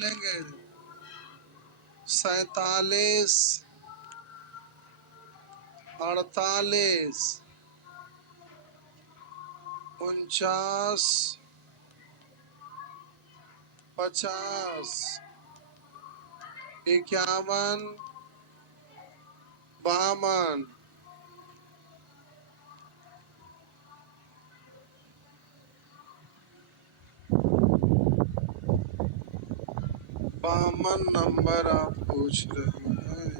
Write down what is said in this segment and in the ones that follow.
बोलेंगे 47, 48, 49, 50, 51, 52, 52 नंबर आप पूछ रहे हैं।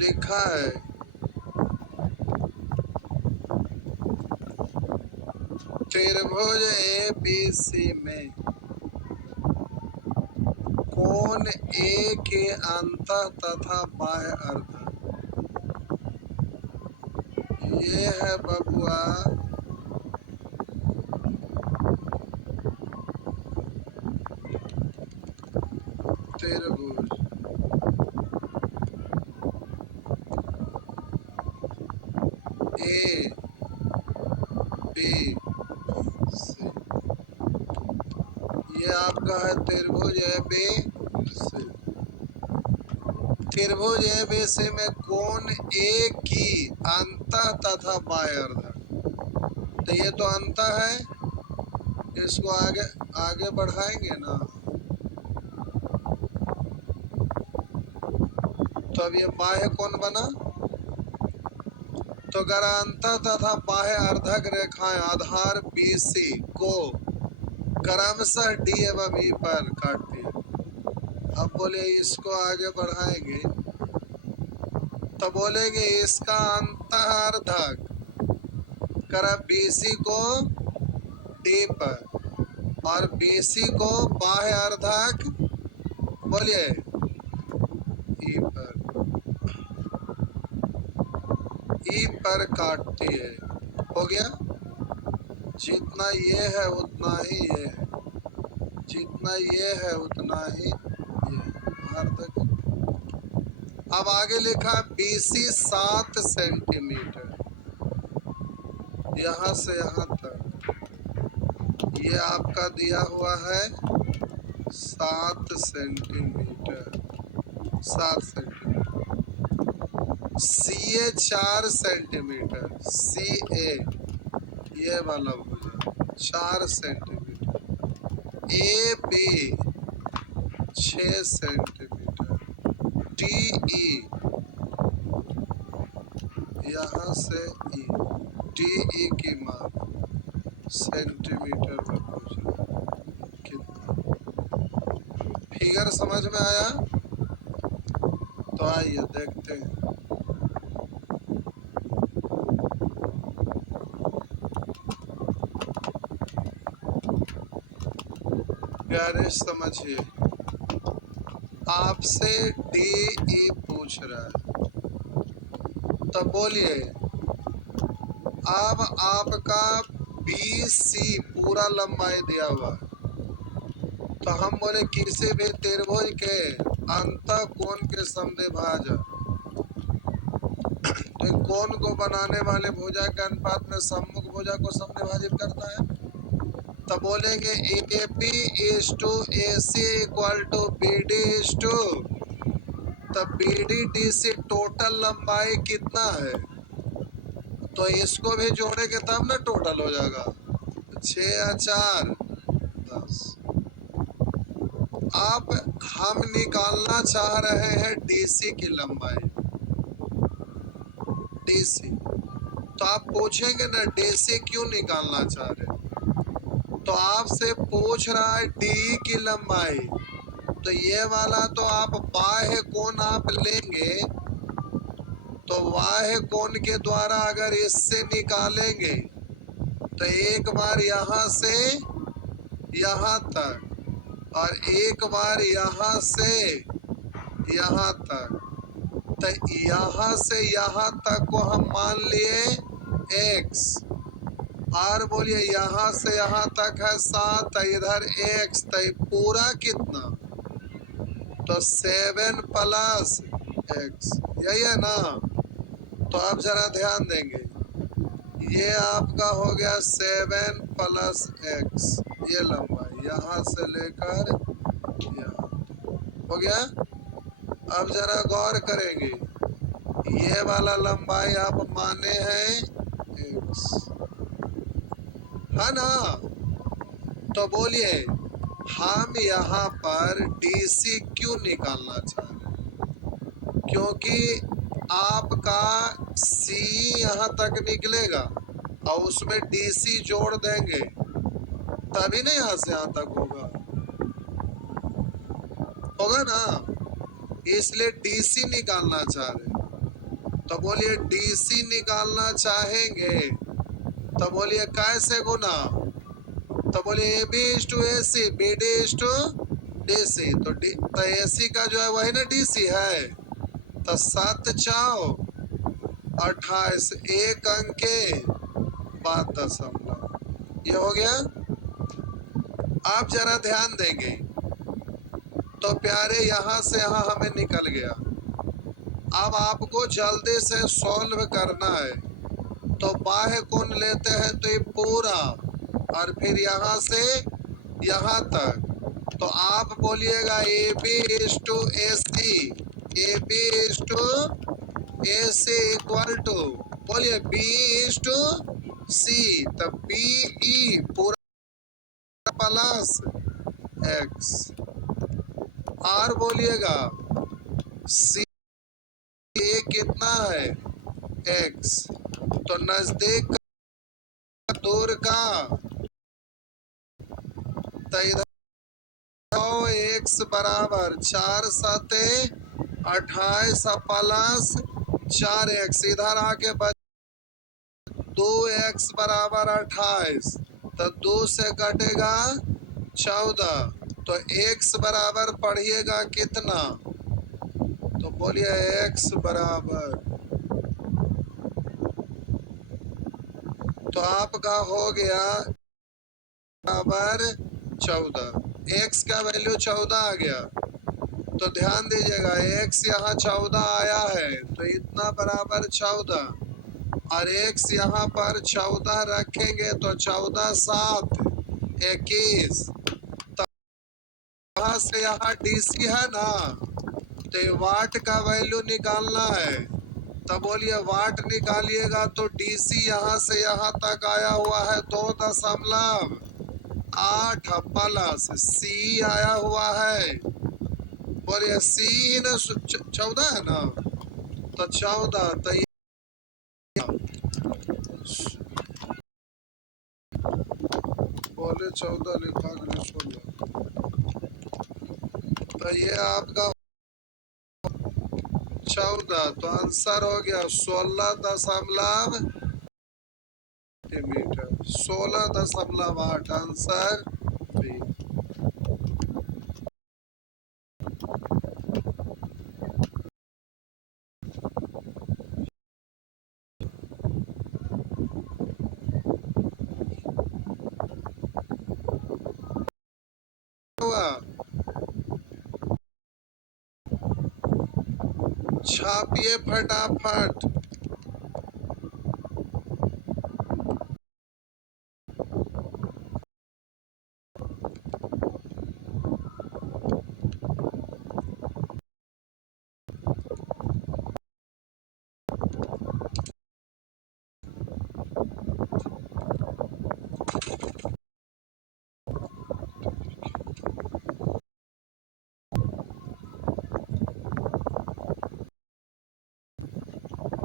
लिखा है त्रिभुज ABC में कोण A के अंतः तथा बाह्य अर्ध। ये है बबुआ त्रिभुज ABC। ये आपका है त्रिभुज ABC। त्रिभुज ABC में कोण A की अंतः तथा बाह्य अर्ध। तो ये तो अंतः है, इसको आगे आगे बढ़ाएंगे ना, तो अब ये बाह्य कोण बना। तो अगर अंतः तथा बाह्य अर्धक रेखाएं आधार BC को क्रमशः D एवं E पर काटती है। अब बोले इसको आगे बढ़ाएंगे तो बोलेंगे इसका अंतः अर्धक करा BC को D पर और BC को बाह्य अर्धक बोलिए E पर, E पर काटती है। हो गया, जितना ये है उतना ही ये है, जितना ये है उतना ही ये अर्धक। अब आगे लिखा BC 7 सेंटीमीटर, यहाँ से यहाँ तक ये आपका दिया हुआ है 7 centimetre, 7 centimetre. CA 4 centimetre, CA ये वाला भुजा 4 सेंटीमीटर। AB 6 centimetre. DE यहाँ से E, DE की माप सेंटीमीटर में पूछ रहा है कितना। फिगर समझ में आया? तो आइए देखते हैं। प्यारे समझिए, आपसे DE पूछ रहा है, तो बोलिए अब आपका BC पूरा लंबाई दिया हुआ है, तो हम बोले किसी भी त्रिभुज के अंतः कोण के समद्विभाजक, तो कोण को बनाने वाले भुजा के अनुपात में सम्मुख भुजा को समद्विभाजित करता है। तो बोलेंगे AB is to AC equal to BD is to, तो BD DC टोटल लंबाई कितना है, तो इसको भी जोड़ेंगे तब ना टोटल हो जाएगा। 6 या 4 10। अब हम निकालना चाह रहे हैं DC की लंबाई, DC। तो आप पूछेंगे ना DC क्यों निकालना चाह रहे हैं, तो आपसे पूछ रहा है DE की लंबाई, तो ये वाला तो आप बाह्य कोण आप लेंगे, तो बाह्य कोण के द्वारा अगर इससे निकालेंगे तो एक बार यहाँ से यहाँ तक और एक बार यहाँ से यहाँ तक, तो यहाँ से यहाँ तक को हम मान लिए x, और बोलिए यहाँ से यहाँ तक है 7, इधर x, तो पूरा कितना, तो 7 + x, यही है ना। तो आप जरा ध्यान देंगे, ये आपका हो गया 7 प्लस एक्स, ये लंबाई यहाँ से लेकर यहाँ हो गया। अब जरा गौर करेंगे, ये वाला लंबाई आप माने हैं एक्स, है ना? तो बोलिए हम यहाँ पर डीसी क्यों निकालना चाह रहे हैं? क्योंकि आपका सी यहाँ तक निकलेगा और उसमें डीसी जोड़ देंगे तभी ना यहाँ से यहाँ तक होगा, होगा ना? इसलिए डीसी निकालना चाह रहे हैं। तो बोलिए डीसी निकालना चाहेंगे तो बोलिए कैसे गुना? तो बोलिए A B is to A C, B D is to D C. तो ए सी का जो है वही ना डी सी है। तो 7 चौ 28, एक अंक के बाद दशमलव, ये हो गया। आप जरा ध्यान देंगे तो प्यारे यहाँ से यहाँ हमें निकल गया। अब आपको जल्दी से सॉल्व करना है तो बाह्य कोण लेते हैं तो ये पूरा और फिर यहाँ से यहाँ तक। तो आप बोलिएगा A B is to A C, A B is to A C equal to, बोलिए बी इज टू सी, तो बी ई पूरा प्लस एक्स, और बोलिएगा सी ए कितना है एक्स, तो नजदीक दूर का, तो इधर एक्स बराबर 4 सते 28 प्लस 4 एक्स, इधर आके बच 2 एक्स बराबर 28, तो 2 से कटेगा 14, तो एक्स बराबर पढ़िएगा कितना? तो बोलिए एक्स बराबर, तो आपका हो गया बराबर 14, एक्स का वैल्यू 14 आ गया। तो ध्यान दीजिएगा एक्स यहाँ 14 आया है तो इतना बराबर 14, और एक्स यहाँ पर 14 रखेंगे तो 14 7 21, तो यहाँ से यहाँ डीसी है ना, तो वाट का वैल्यू निकालना है। तो बोलिए वाट निकालिएगा तो डीसी यहाँ से यहाँ तक आया हुआ है 2.8 प्लस सी आया हुआ है, बोलिए सी न 14 है ना, तो 14, तो बोले 14 लिखा 16, तो ये आपका 14, तो आंसर हो गया 16.8 सेंटीमीटर, 16.8 आंसर बी। छापिए फटाफट।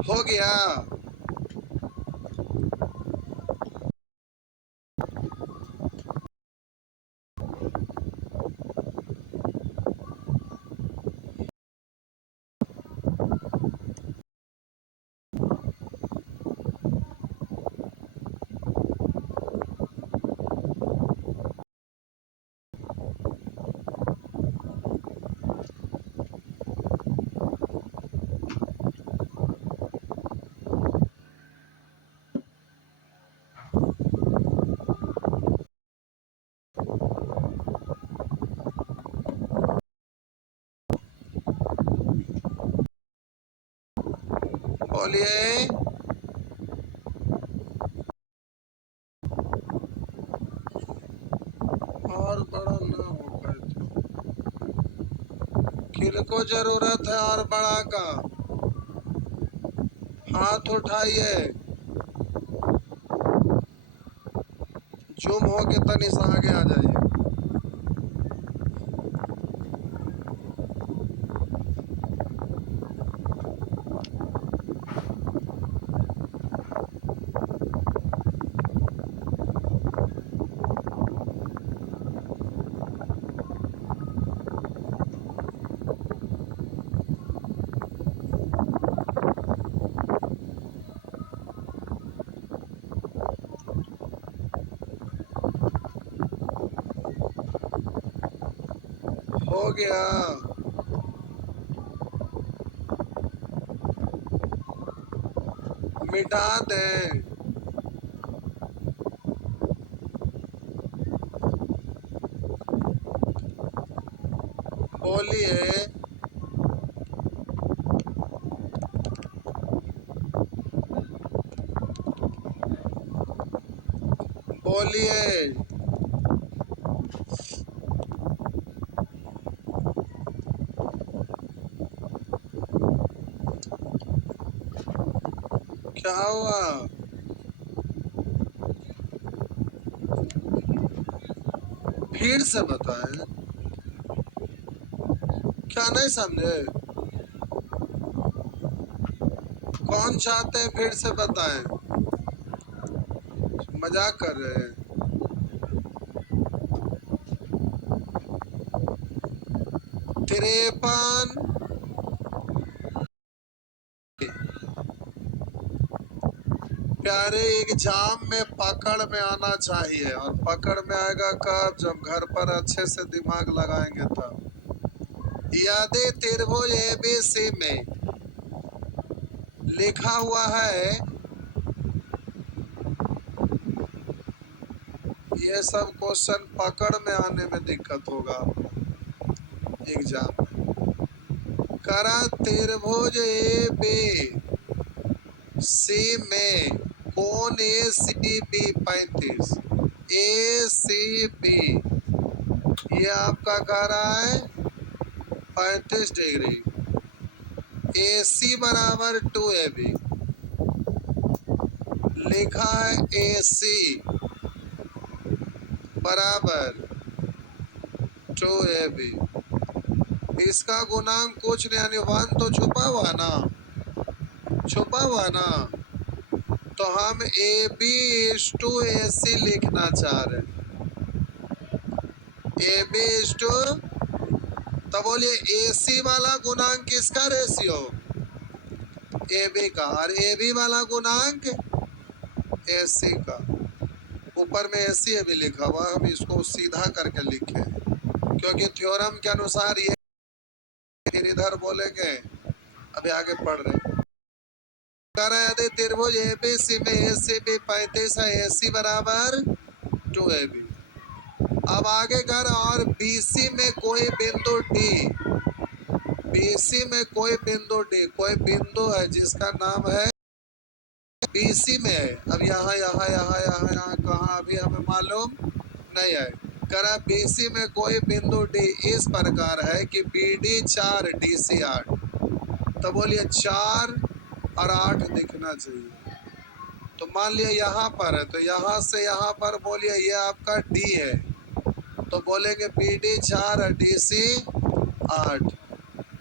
हो गया। बोलिए। और बड़ा ना हो पाए तो किनको जरूरत है और बड़ा का? हाथ उठाइए, जुम होके तनी सा आगे आ जाइए। हो गया। मिटा दें। बोलिए। बोलिए। क्या हुआ? फिर से बताएं। क्या नहीं समझे? कौन चाहते हैं फिर से बताएं? मजाक कर रहे हैं? 53 प्यारे एग्जाम में पकड़ में आना चाहिए, और पकड़ में आएगा कब? जब घर पर अच्छे से दिमाग लगाएंगे तब। यादें त्रिभुज एबीसी में लिखा हुआ है, ये सब क्वेश्चन पकड़ में आने में दिक्कत होगा आपको एग्जाम में। करा त्रिभुज ए बी सी में कोण ए सी बी 35, ए सी बी ये आपका कह रहा है 35 डिग्री। ए सी बराबर 2AB लिखा है, ए सी बराबर 2AB। इसका गुणांक कुछ नहीं, यानी 1 तो छुपा हुआ ना, छुपा हुआ ना। तो हम ए बी इज टू ए सी लिखना चाह रहे हैं। ए बी इज टू, तो बोलिए ए सी वाला गुणांक किसका रेशियो? ए बी का। और ए बी वाला गुणांक ए सी का। ऊपर में ए सी ए बी लिखा हुआ, हम इसको सीधा करके लिखे क्योंकि थ्योरम के अनुसार ये इधर बोलेंगे। अभी आगे पढ़ रहे हैं। यदि त्रिभुज एबीसी में ए सी बी 35 है, ए सी बराबर 2AB। अब आगे कर, और बीसी में कोई बिंदु डी, बीसी में कोई बिंदु डी, कोई बिंदु है जिसका नाम है बीसी में है। अब यहाँ यहाँ यहाँ यहाँ यहाँ कहाँ अभी हमें मालूम नहीं है। करा बीसी में कोई बिंदु डी इस प्रकार है कि बी डी 4 डी सी 8, तो बोलिए 4 और 8 दिखना चाहिए। तो मान लिया यहाँ पर है, तो यहाँ से यहाँ पर बोलिए ये आपका डी है, तो बोलेंगे बी डी 4 और डी सी 8,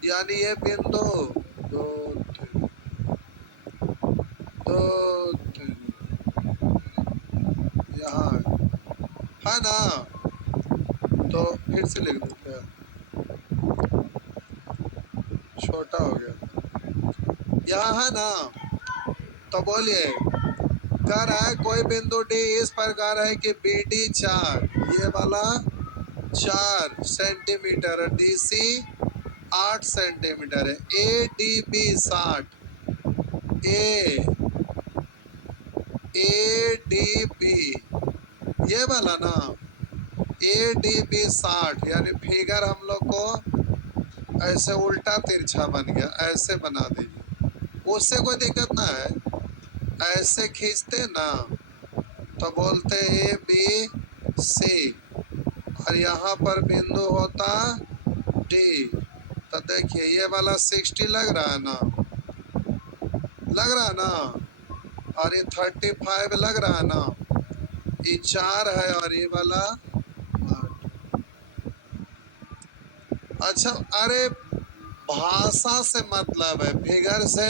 यानी ये बिंदु 2 3 2 3 यहाँ है ना। तो फिर से लिख देते हैं, छोटा हो गया। यहाँ है ना, तो बोलिए कर है कोई बिंदु डी इस प्रकार है कि बी डी 4 ये वाला 4 सेंटीमीटर, डी सी 8 सेंटीमीटर है, A D B 60, A D B ये वाला ना, ए डी बी 60, यानी फिगर हम लोग को ऐसे उल्टा तिरछा बन गया, ऐसे बना दीजिए। उससे कोई दिक्कत ना है, ऐसे खींचते ना तो बोलते ए बी सी, और यहाँ पर बिंदु होता डी। तो देखिए ये वाला 60 लग रहा है ना, लग रहा है ना, और ये 35 लग रहा है ना, ये 4 है और ये वाला 8। अच्छा, अरे भाषा से मतलब है, फिगर से।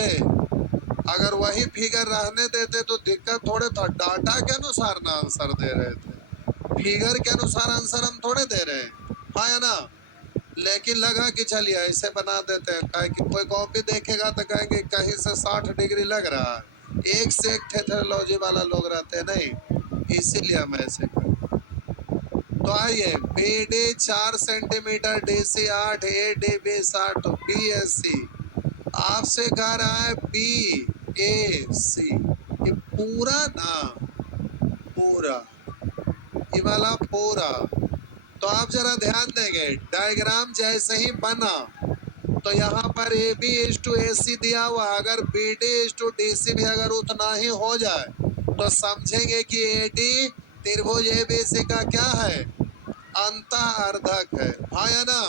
अगर वही फिगर रहने देते तो दिक्कत थोड़े था, डाटा के अनुसार ना आंसर दे रहे थे, फिगर के अनुसार आंसर हम थोड़े दे रहे हैं, हाँ या ना। लेकिन लगा कि चलिए ऐसे बना देते हैं, कहे कि कोई कॉपी देखेगा तो कहेंगे कहीं से 60 डिग्री लग रहा है, एक से एक थेथोलॉजी वाला लोग रहते हैं, नहीं, इसीलिए हम ऐसे कर। तो आइए, B D 4 centimetre, D C 8, A D B 60, B S C. आपसे कह रहा है बी ए सी, ये पूरा ना, पूरा, ये वाला पूरा। तो आप जरा ध्यान देंगे, डायग्राम जैसे ही बना तो यहाँ पर A B is to A C दिया हुआ, अगर B D is to D C भी अगर उतना ही हो जाए तो समझेंगे कि ए डी त्रिभुज ए बी सी का क्या है, अंतःअर्धक है, हाँ या ना।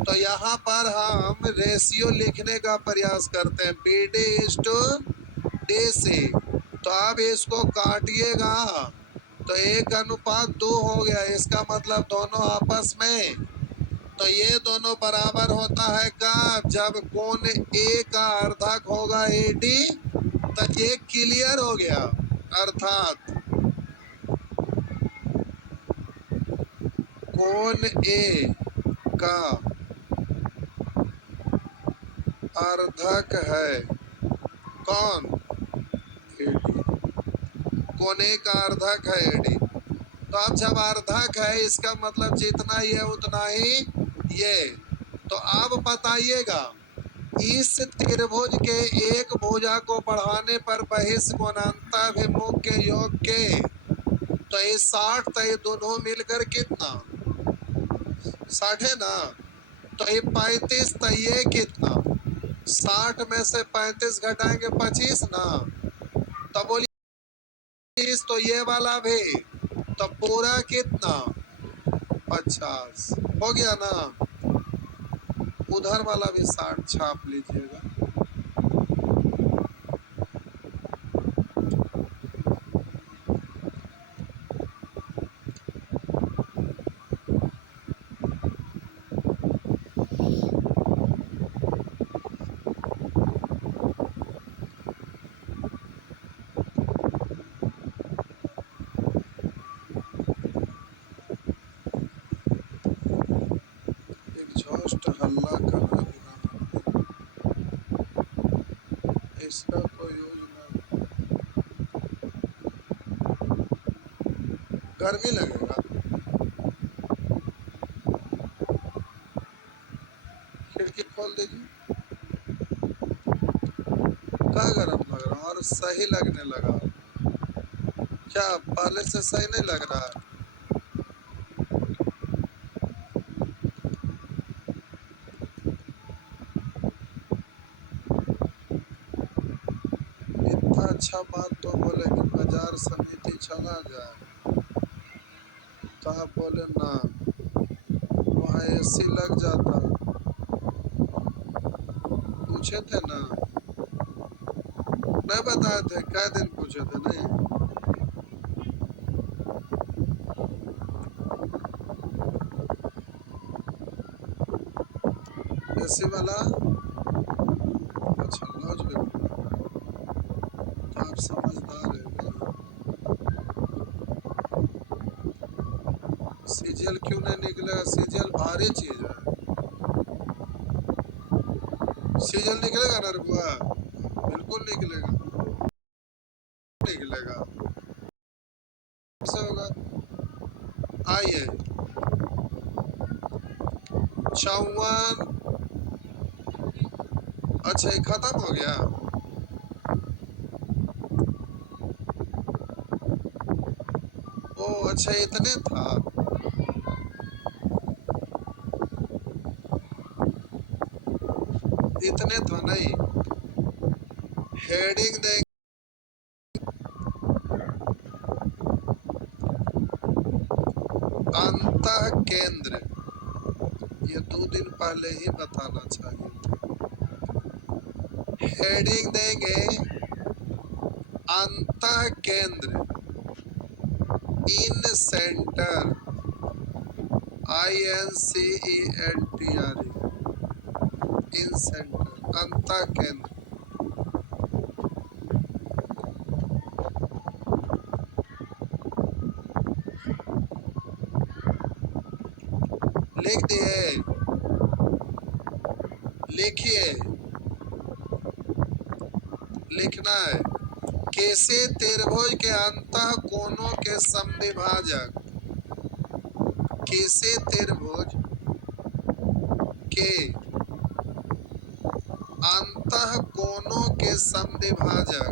तो यहाँ पर हम रेशियो लिखने का प्रयास करते हैं, B D is to D C. तो अब इसको काटिएगा तो 1:2 हो गया, इसका मतलब दोनों आपस में, तो ये दोनों बराबर होता है कब, जब कोण ए का अर्धक होगा ए डी, तो ये क्लियर हो गया, अर्थात कोण ए का अर्धक है कौन, एडी, कोने का अर्धक है एडी। तो अब जब अर्धक है इसका मतलब जितना ये उतना ही ये। तो अब बताइएगा, इस त्रिभुज के एक भुजा को बढ़ाने पर बहिष्कोणांताभिमुख के योग के, तो ये 60, तो ये दोनों मिलकर कितना 60 है ना, तो ये 35, तो ये कितना 60 में से 35 घटाएंगे 25 ना, तो बोलिए 30, तो ये वाला भी, तो पूरा कितना 50 हो गया ना। उधर वाला भी 60 छाप लीजिएगा। एग्जॉस्ट हल्ला कर रहा है, इसका कोई यूज नहीं, गर्मी लगेगा, खिड़की खोल दीजिए। क्या गर्म लग रहा है और सही लगने लगा, क्या पहले से सही नहीं लग रहा है। इतना अच्छा बात तो बोले कि बाजार समिति चला जाए, तो आप बोले ना वहाँ एसी लग जाता, पूछे थे ना, नहीं बताए थे, क्या दिन पूछे थे, नहीं एसी वाला। अच्छा लॉज भी खुला, तो आप समझदार है। सीजीएल क्यों नहीं निकलेगा, सीजीएल भारी चीज है, सीजीएल निकलेगा ना रुआ, बिल्कुल निकलेगा, निकलेगा, कैसे होगा। आइए 54, अच्छा ये खत्म हो गया, ओ अच्छा इतने था, इतने था नहीं, हेडिंग देंगे अंतः केंद्र, ये 2 दिन पहले ही बताना चाहिए था। हेडिंग देंगे अंतः केंद्र इन सेंटर, INCENTR, इन सेंटर अंतः केंद्र। लिख दिए, लिखिए, लिखना है। कैसे त्रिभुज के अंतः कोणों के समद्विभाजक, कैसे त्रिभुज के अंतः कोणों के समद्विभाजक,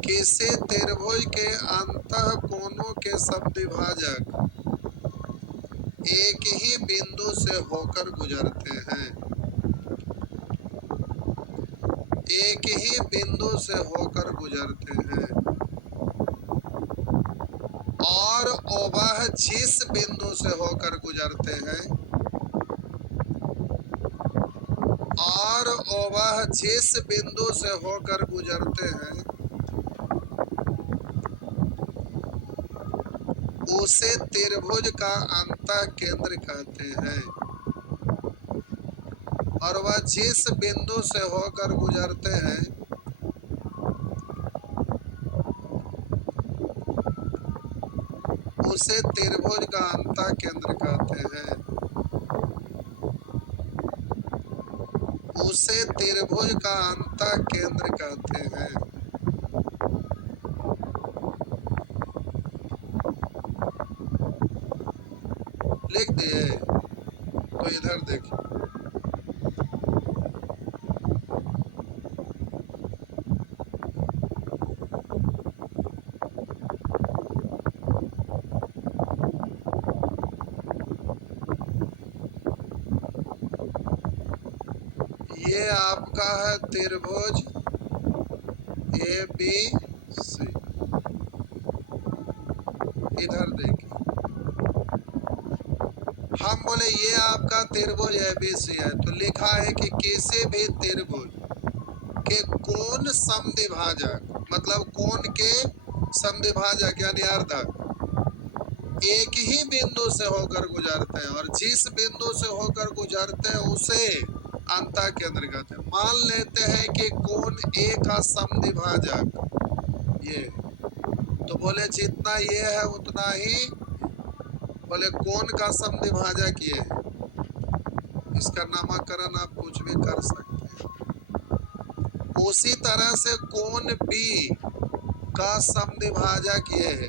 कैसे त्रिभुज के अंतः कोणों के समद्विभाजक एक ही बिंदु से होकर गुजरते हैं, एक ही बिंदु से होकर गुजरते हैं, और वह जिस बिंदु से होकर गुजरते हैं, और वह जिस बिंदु से होकर गुजरते हैं उसे त्रिभुज का अंतः केंद्र कहते हैं, और वह जिस बिंदु से होकर गुजरते हैं उसे त्रिभुज का अंतः केंद्र कहते हैं, उसे त्रिभुज का अंतः केंद्र कहते हैं। लिख दिए, तो इधर देखिए, ये आपका है त्रिभुज ABC। इधर देखिए, हम बोले ये आपका त्रिभुज ABC है, तो लिखा है कि किसी भी त्रिभुज के कोण समद्विभाजक, मतलब कोण के समद्विभाजक यानी अर्धक एक ही बिंदु से होकर गुजरते हैं, और जिस बिंदु से होकर गुजरते हैं उसे अंतः केंद्र कहते हैं। मान लेते हैं कि कोण A का समद्विभाजक ये, तो बोले जितना ये है उतना ही, बोले कोण का समद्विभाजक ये है, इसका नामकरण आप कुछ भी कर सकते हैं। उसी तरह से कोण B का समद्विभाजक ये है,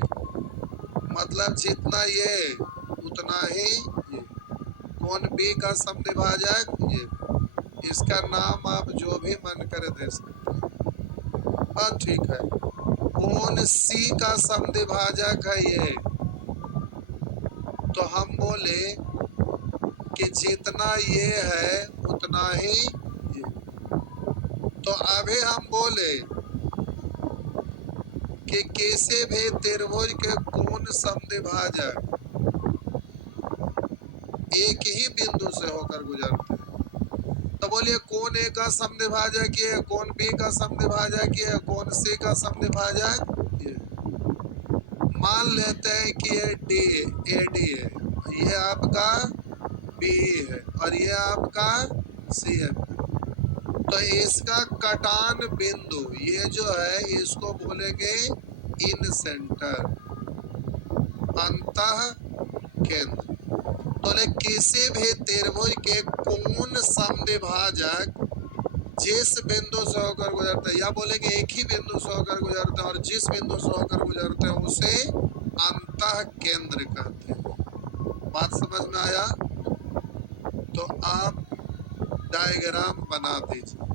मतलब जितना ये उतना ही ये, कोण B का समद्विभाजक ये, इसका नाम आप जो भी मन करे दे सकते हैं। हाँ ठीक है, कोण C का समद्विभाजक है ये, तो हम बोले कि जितना ये है उतना ही ये। तो अभी हम बोले कि किसी भी त्रिभुज के कोण समद्विभाजक एक ही बिंदु से होकर गुजरते हैं, तो बोलिए कोण A का समद्विभाजक ये, कोण B का समद्विभाजक ये, कोण C का समद्विभाजक ये। मान लेते हैं कि ये AD है, ये आपका B है, और ये आपका CF है, तो इसका कटान बिंदु ये जो है इसको बोलेंगे इन सेंटर, अंतः केंद्र। तो किसी भी त्रिभुज के कोण समद्विभाजक जिस बिंदु से होकर गुजरते हैं, या बोलेंगे एक ही बिंदु से होकर गुजरते हैं, और जिस बिंदु से होकर गुजरते हैं उसे अंतः केंद्र कहते हैं। बात समझ में आया? तो आप डायग्राम बना दीजिए।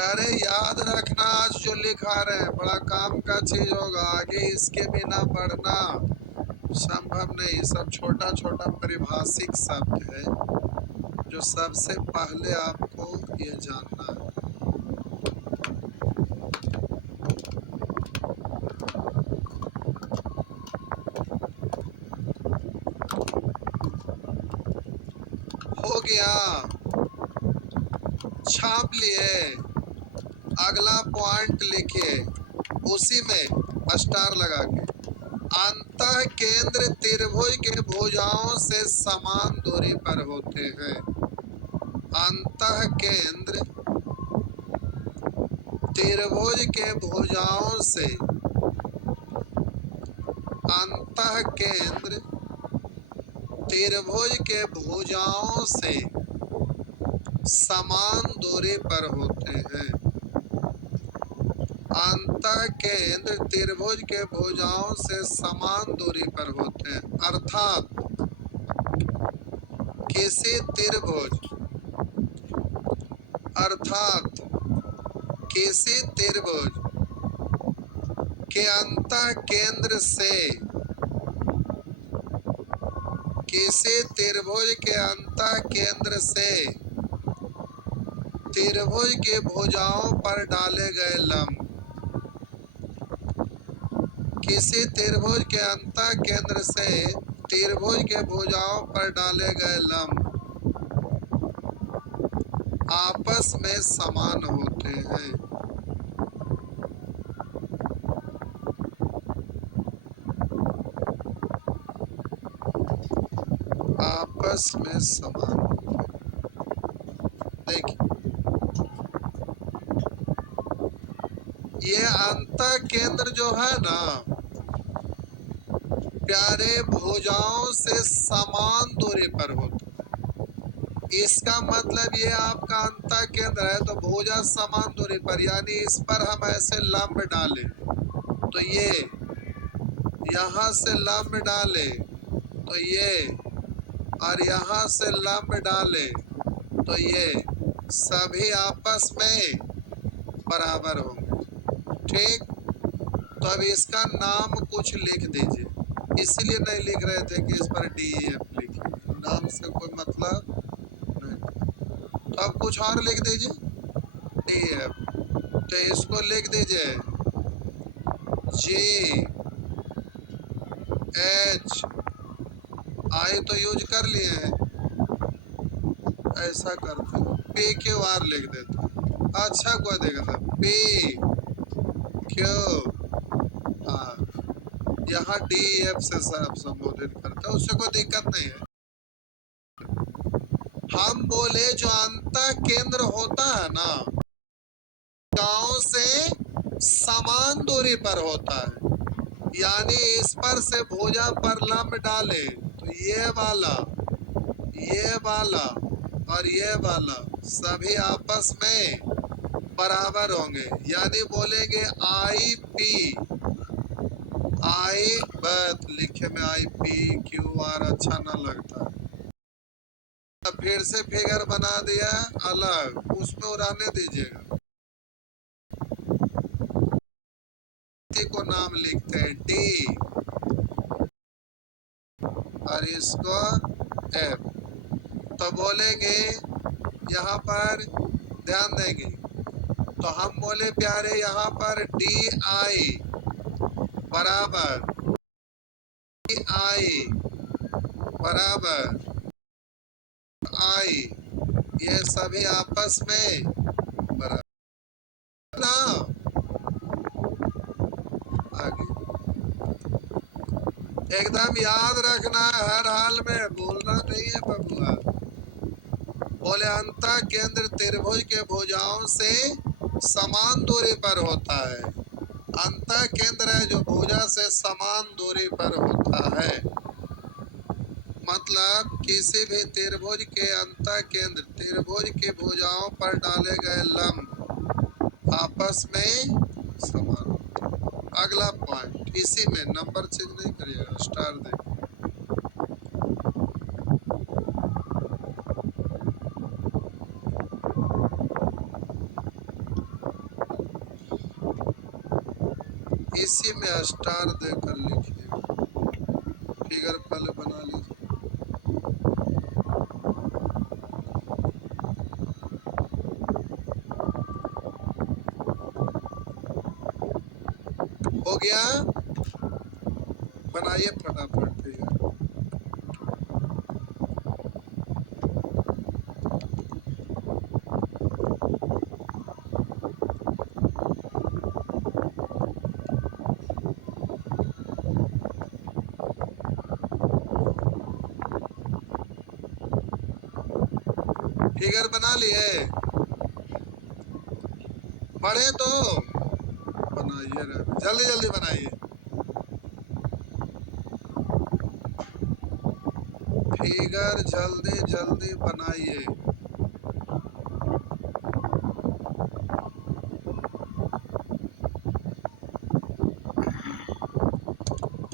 प्यारे याद रखना, आज जो लिखा रहे हैं बड़ा काम का चीज होगा, आगे इसके बिना पढ़ना संभव नहीं। सब छोटा छोटा परिभाषिक शब्द है जो सबसे पहले आपको ये जानना है। हो गया, छाप लिए, अगला पॉइंट लिखिए, उसी में स्टार लगा के। अंतः केंद्र त्रिभुज के भुजाओं से समान दूरी पर होते हैं। अंतः केंद्र त्रिभुज के भुजाओं से, अंतः केंद्र त्रिभुज के भुजाओं से समान दूरी पर होते हैं। अंतः केंद्र त्रिभुज के भुजाओं से समान दूरी पर होते हैं, अर्थात किसी त्रिभुज, अर्थात किसी त्रिभुज के अंतः केंद्र से, किसी त्रिभुज के अंतः केंद्र से त्रिभुज के भुजाओं पर डाले गए लंब, किसी त्रिभुज के अंतः केंद्र से त्रिभुज के भुजाओं पर डाले गए लंब आपस में समान होते हैं। आपस में समान होते हैं। देखिए, ये अंतः केंद्र जो है ना प्यारे, भुजाओं से समान दूरी पर होता है। इसका मतलब ये आपका अंतः केंद्र है तो भुजा समान दूरी पर, यानी इस पर हम ऐसे लंब डालें तो ये, यहाँ से लंब डाले तो ये, और यहाँ से लंब डाले तो ये, सभी आपस में बराबर होंगे। ठीक, तो अब इसका नाम कुछ लिख दीजिए, इसीलिए नहीं लिख रहे थे कि इस पर DEF लिखिए, नाम से कोई मतलब नहीं। तो अब कुछ और लिख दीजिए, DEF, तो इसको लिख दीजिए GHI तो यूज कर लिए हैं, ऐसा करते हैं PQR लिख देते हैं। अच्छा कोई देगा PQR, यहाँ DEF से सब संबोधित करते हैं, उससे कोई दिक्कत नहीं है। हम बोले जो अंतः केंद्र होता है ना गांव से समान दूरी पर होता है, यानी इस पर से भुजा पर लंब डाले तो ये वाला और ये वाला सभी आपस में बराबर होंगे, यानी बोलेंगे आई बट लिखे में IPQR अच्छा ना लगता है, फिर से फिगर बना दिया अलग, उसमें रहने दीजिएगा। को नाम लिखते हैं D और इसको F, तो बोलेंगे यहाँ पर ध्यान देंगे तो हम बोले प्यारे यहाँ पर DI बराबर I, ये सभी आपस में बराबर ना। आगे एकदम याद रखना है, हर हाल में बोलना नहीं है बबुआ। बोले अंतः केंद्र त्रिभुज के भुजाओं से समान दूरी पर होता है। अंतः केंद्र है जो भुजा से समान दूरी पर होता है, मतलब किसी भी त्रिभुज के अंतः केंद्र त्रिभुज के भुजाओं पर डाले गए लंब आपस में समान। अगला पॉइंट, इसी में नंबर चेंज नहीं करिएगा, स्टार देखिए। इसी में स्टार देकर लिखिएगा। फिगर पहले बना लीजिए। हो गया, बनाइए फटाफट फिगर। फिगर बना लिए, पढ़े तो बनाइए, जल्दी जल्दी बनाइए। फिगर जल्दी जल्दी बनाइए।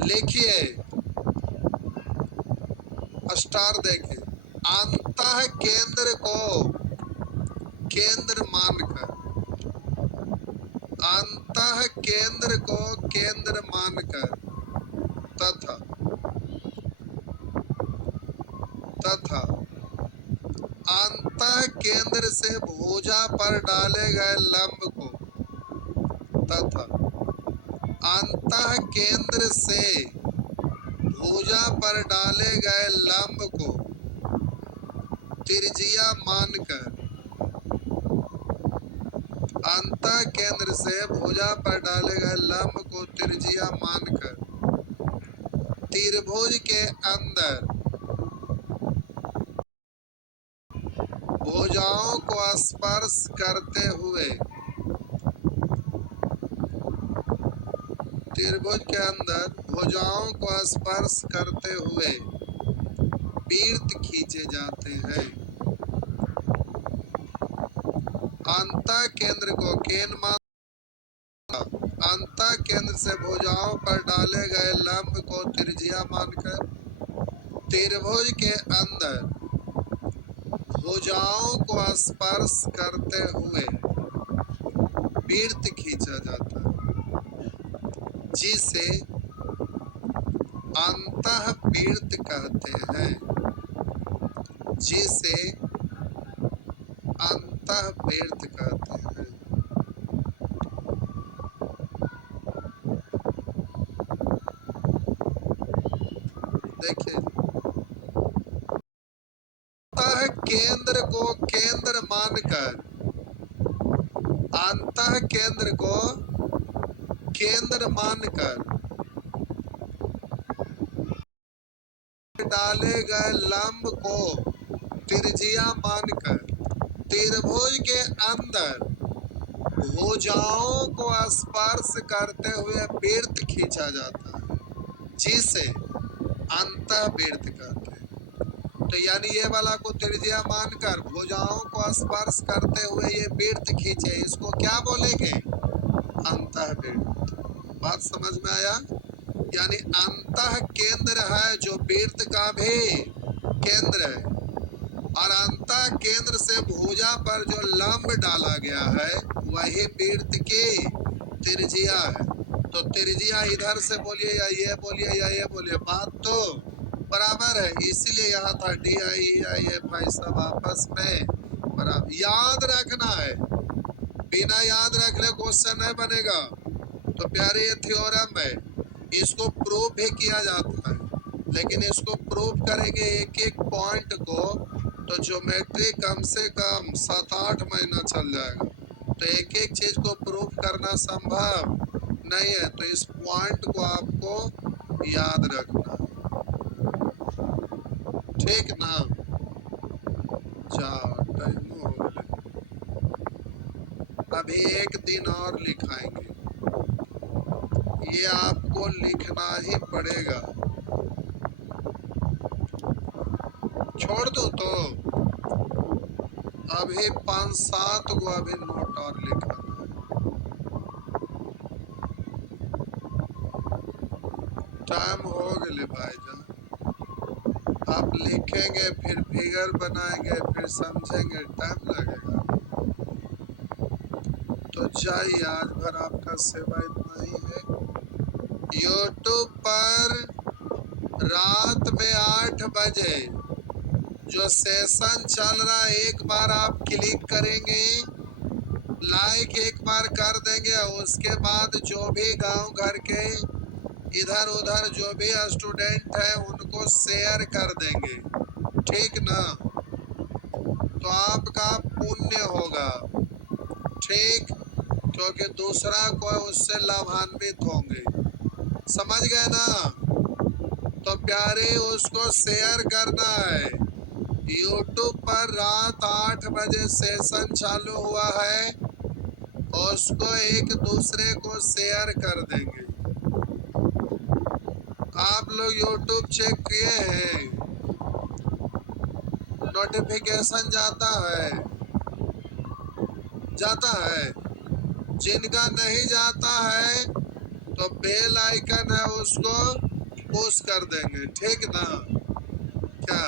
लिखिए, स्टार देखिए। अंतः केंद्र को केंद्र मानकर, अंतः केंद्र को केंद्र मानकर तथा तथा अंतः केंद्र से भुजा पर डाले गए लंब को तथा अंतः केंद्र से भुजा पर डाले गए लंब को त्रिज्या मानकर, अंतः केंद्र से भुजा पर डाले गए लंब को त्रिज्या मानकर त्रिभुज के अंदर भुजाओं को स्पर्श करते हुए, त्रिभुज के अंदर भुजाओं को स्पर्श करते हुए वृत्त खींचे जाते हैं। अंतः केंद्र को केंद्र मान, अंतः केंद्र से भुजाओं पर डाले गए लंब को त्रिज्या मानकर त्रिभुज के अंदर भुजाओं को स्पर्श करते हुए वृत्त खींचा जाता है, जिसे अंतःवृत्त कहते हैं, जिसे अंतःवृत्त कहते हैं। देखिए, अंतः केंद्र को केंद्र मानकर, अंतः केंद्र को केंद्र मानकर डाले गए लंब को त्रिज्या मानकर त्रिभुज के अंदर भुजाओं को स्पर्श करते हुए वृत्त खींचा जाता है, जिसे अंतःवृत्त कहते हैं। तो यानी ये वाला को त्रिज्या मानकर भुजाओं को स्पर्श करते हुए ये वृत्त खींचे, इसको क्या बोलेंगे? अंतःवृत्त। बात समझ में आया? यानी अंतः केंद्र है जो वृत्त का भी केंद्र है, और अंतः केंद्र से भुजा पर जो लंब डाला गया है वही वृत्त की त्रिज्या है। तो त्रिज्या इधर से बोलिए या ये बोलिए, बात तो बराबर है। इसीलिए यहाँ था DIEIF सब आपस में बराबर। याद रखना है, बिना याद रख ले क्वेश्चन नहीं बनेगा। तो प्यारे ये थ्योरम है, इसको प्रूव भी किया जाता है, लेकिन इसको प्रूव करेंगे एक एक पॉइंट को तो ज्योमेट्री कम से कम 7-8 महीना चल जाएगा। तो एक एक चीज को प्रूव करना संभव नहीं है, तो इस पॉइंट को आपको याद रखना है, ठीक ना? जाओ, टाइम हो गया, अभी एक दिन और लिखाएंगे, ये आपको लिखना ही पड़ेगा। छोड़ दो तो अभी 5-7 को अभी नोट और लिखाना है। टाइम हो गए भाईजान, आप लिखेंगे फिर फिगर बनाएंगे फिर समझेंगे, टाइम लगेगा। तो जाइए, आज भर आपका सेवा इतना ही है। यूट्यूब पर रात में 8 बजे जो सेशन चल रहा है, एक बार आप क्लिक करेंगे, लाइक एक बार कर देंगे, उसके बाद जो भी गांव घर के इधर उधर जो भी स्टूडेंट है उनको शेयर कर देंगे, ठीक ना? तो आपका पुण्य होगा, ठीक, क्योंकि दूसरा कोई उससे लाभान्वित होंगे। समझ गए ना? तो प्यारे उसको शेयर करना है। यूट्यूब पर रात 8 बजे सेशन चालू हुआ है, उसको एक दूसरे को शेयर कर देंगे। आप लोग यूट्यूब चेक किए हैं, नोटिफिकेशन जाता है, जाता है। जिनका नहीं जाता है तो बेल आइकन है, उसको पुश कर देंगे, ठीक ना? क्या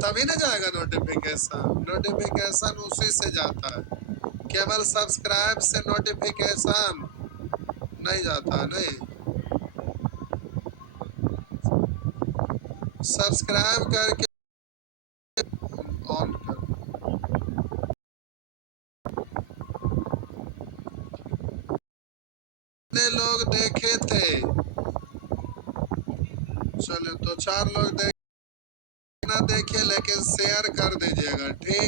तभी ना जाएगा नोटिफिकेशन? नोटिफिकेशन उसी से जाता है, केवल सब्सक्राइब से नोटिफिकेशन नहीं जाता है। नहीं, सब्सक्राइब करके ऑन कर। कितने लोग देखे थे? चलो तो 4 लोग देखे, ना देखे लेकिन शेयर कर दीजिएगा, ठीक।